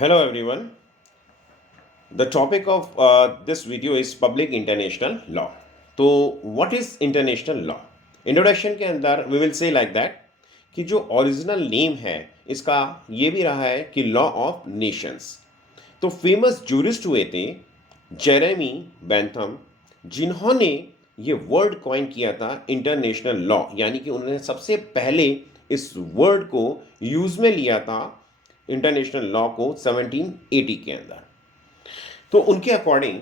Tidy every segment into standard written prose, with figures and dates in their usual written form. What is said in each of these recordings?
Hello everyone. The topic of this video is public international law. तो what is international law? Introduction के अंदर we will say like that कि जो original name है इसका ये भी रहा है कि लॉ ऑफ नेशंस. तो फेमस जूरिस्ट हुए थे जेरेमी बेंथम, जिन्होंने ये वर्ड कॉइन किया था इंटरनेशनल लॉ, यानी कि उन्होंने सबसे पहले इस वर्ड को यूज में लिया था इंटरनेशनल लॉ को 1780 के अंदर. तो उनके अकॉर्डिंग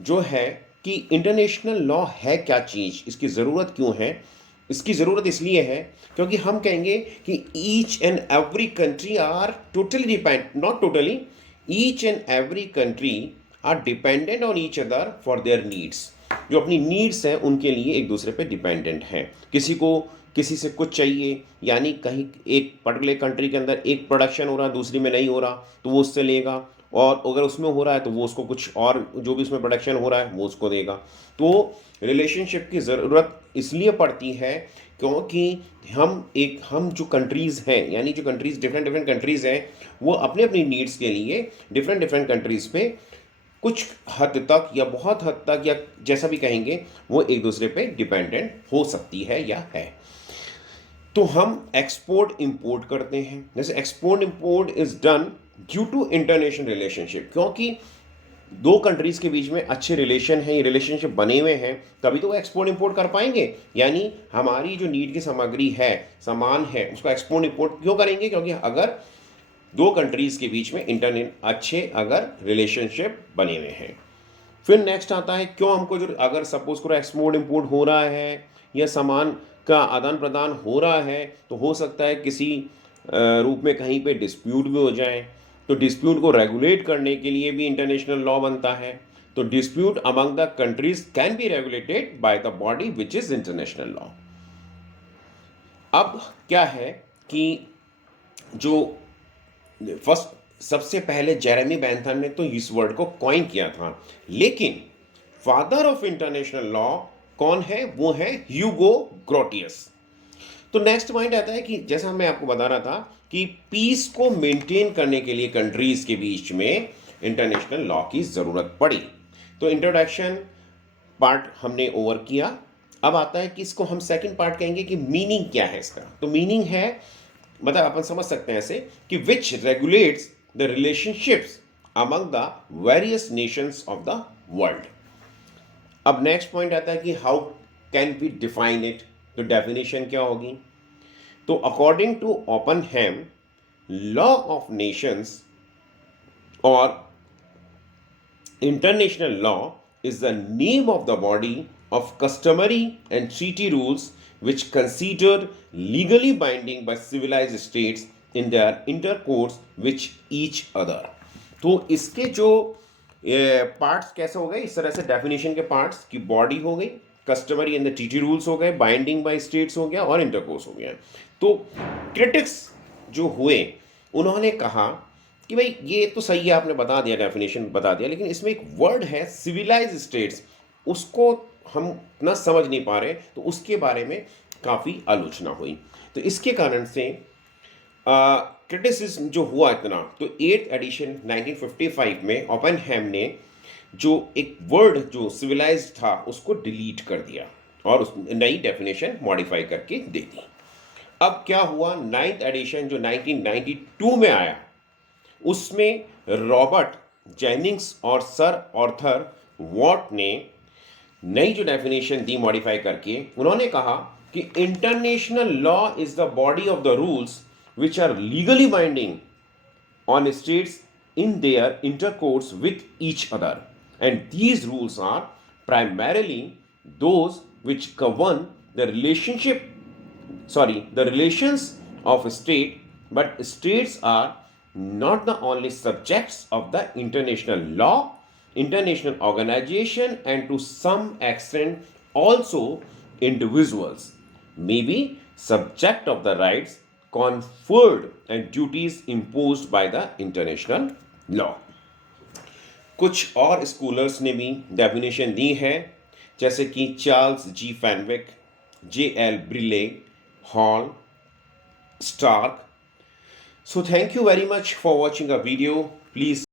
जो है कि इंटरनेशनल लॉ है क्या चीज़, इसकी ज़रूरत क्यों है. इसकी ज़रूरत इसलिए है क्योंकि हम कहेंगे कि each and every country are totally depend, not totally, each and every country are dependent on each other for their needs. जो अपनी नीड्स हैं उनके लिए एक दूसरे पे डिपेंडेंट हैं. किसी को किसी से कुछ चाहिए, यानी कहीं एक पर्टिकुलर कंट्री के अंदर एक प्रोडक्शन हो रहा है दूसरी में नहीं हो रहा तो वो उससे लेगा, और अगर उसमें हो रहा है तो वो उसको कुछ और जो भी उसमें प्रोडक्शन हो रहा है वो उसको देगा. तो रिलेशनशिप की ज़रूरत इसलिए पड़ती है क्योंकि हम जो कंट्रीज़ हैं, यानी जो कंट्रीज़ डिफरेंट डिफरेंट कंट्रीज़ हैं, वो अपने अपनी नीड्स के लिए डिफरेंट डिफरेंट कंट्रीज़ पे कुछ हद तक या बहुत हद तक या जैसा भी कहेंगे वो एक दूसरे पे डिपेंडेंट हो सकती है या है. तो हम एक्सपोर्ट इंपोर्ट करते हैं. जैसे export import is done due to international relationship, क्योंकि दो कंट्रीज के बीच में अच्छे रिलेशन हैं, ये रिलेशनशिप बने हुए हैं, तभी तो वो एक्सपोर्ट इंपोर्ट कर पाएंगे. यानी हमारी जो नीड की सामग्री है, सामान है, उसको एक्सपोर्ट इंपोर्ट क्यों करेंगे? क्योंकि अगर दो कंट्रीज के बीच में इंटरनेट अच्छे अगर रिलेशनशिप बने हुए हैं. फिर नेक्स्ट आता है क्यों हमको, जो अगर सपोज करो एक्सपोर्ट इंपोर्ट हो रहा है या सामान का आदान प्रदान हो रहा है, तो हो सकता है किसी रूप में कहीं पे डिस्प्यूट भी हो जाए. तो डिस्प्यूट को रेगुलेट करने के लिए भी इंटरनेशनल लॉ बनता है. तो dispute among the countries can be regulated by the body which is international law. अब क्या है कि जो फर्स्ट सबसे पहले जेरेमी बेंथम ने तो इस वर्ड को कॉइन किया था, लेकिन फादर ऑफ इंटरनेशनल लॉ कौन है? वो है ह्यूगो ग्रोटियस. तो नेक्स्ट पॉइंट आता है कि जैसा मैं आपको बता रहा था कि पीस को मेंटेन करने के लिए कंट्रीज के बीच में इंटरनेशनल लॉ की ज़रूरत पड़ी. तो इंट्रोडक्शन पार्ट हमने ओवर किया. अब आता है कि इसको हम सेकंड पार्ट कहेंगे कि मीनिंग क्या है इसका. तो मीनिंग है, मतलब अपन समझ सकते हैं ऐसे कि which regulates the relationships among the various nations of the world. अब नेक्स्ट पॉइंट आता है कि how can we define it. तो डेफिनेशन क्या होगी? तो according to Oppenheim, law of nations और international law is the name of the body of customary and treaty rules which considered legally binding by civilized states in their intercourse with each other. तो इसके जो parts कैसे हो गए, इस तरह से डेफिनेशन के पार्ट्स की बॉडी हो गई, customary and the treaty rules हो गए, बाइंडिंग बाय स्टेट्स हो गया और इंटरकोर्स हो गया. तो क्रिटिक्स जो हुए उन्होंने कहा कि भाई ये तो सही है, आपने बता दिया, डेफिनेशन बता दिया, लेकिन इसमें एक वर्ड है सिविलाइज स्टेट्स, उसको हम ना समझ नहीं पा रहे. तो उसके बारे में काफ़ी आलोचना हुई. तो इसके कारण से क्रिटिसिज्म जो हुआ इतना, तो 8th एडिशन 1955 में ओपनहेम ने जो एक वर्ड जो सिविलाइज था उसको डिलीट कर दिया और उस नई डेफिनेशन मॉडिफाई करके दे दी. अब क्या हुआ, 9th एडिशन जो 1992 में आया, उसमें रॉबर्ट जेनिंग्स और सर आर्थर वॉट ने नई जो डेफिनेशन दी मॉडिफाई करके, उन्होंने कहा कि international law is the body of the rules which are legally binding on states in their intercourse with each other, and these rules are primarily those which govern the the relations of a state, but states are not the only subjects of the international law, international organization, and to some extent also individuals may be subject of the rights conferred and duties imposed by the international law. कुछ और scholars ने भी definition दी है, जैसे कि Charles G Fenwick, J L Brierly, Hall, Stark, So thank you very much for watching our video. Please